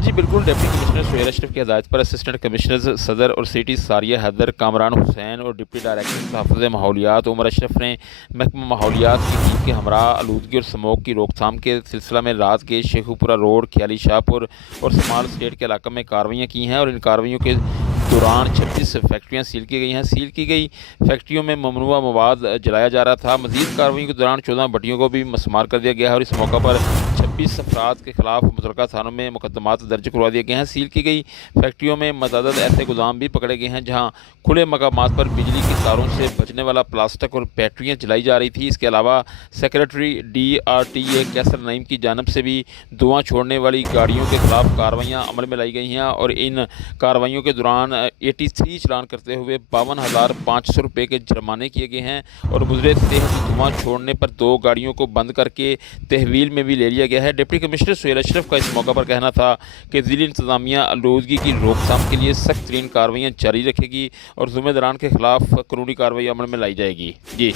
जी बिल्कुल। Deputy commissioner Suhail Ashraf की हदायत पर असिस्टेंट कमिश्नर सदर और सिटी सारिया हैदर, कामरान हुसैन और डिप्टी डायरेक्टर तहफ़्फ़ुज़ माहौलियात उमर अशरफ ने महकमा माहौलियात की टीम के हमरा आलूदगी और स्मोक की रोकथाम के सिलसिला में रात के शेखुपुरा रोड, ख्याली शाहपुर और स्माल स्टेट के इलाके में कार्रवाइयाँ की हैं और इन कार्रवाइयों के दौरान 26 फैक्ट्रियाँ सील की गई हैं। सील की गई फैक्ट्रियों में ममनुआ मवाद जलाया जा रहा था। मज़ीद कार्रवाइयों के दौरान 14 भट्टियों को भी मसमार कर दिया गया है और इस मौका पर 26 अफराद के खिलाफ मुतलका थानों में मुकदमात दर्ज करवा दिए गए हैं। सील की गई फैक्ट्रियों में मतअद्दद ऐसे गोदाम भी पकड़े गए हैं जहां खुले मकामात पर बिजली की तारों से बचने वाला प्लास्टिक और बैटरियां जलाई जा रही थी। इसके अलावा सेक्रेटरी DRTA कैसर नईम की जानब से भी धुआं छोड़ने वाली गाड़ियों के खिलाफ कार्रवाइयाँ अमल में लाई गई हैं और इन कार्रवाइयों के दौरान 83 चलान करते हुए 52,500 रुपये के जुर्माने किए गए हैं और मुजरे तहत धुआं छोड़ने पर 2 गाड़ियों को बंद करके तहवील में भी ले लिया गया है। डिप्टी कमिश्नर सुहेल अशरफ का इस मौका पर कहना था कि ज़िली इंतज़ामिया आलूदगी की रोकथाम के लिए सख्त तरीन कार्रवाइयाँ जारी रखेगी और ज़िम्मेदारान के खिलाफ कानूनी कार्रवाई अमल में लाई जाएगी। जी।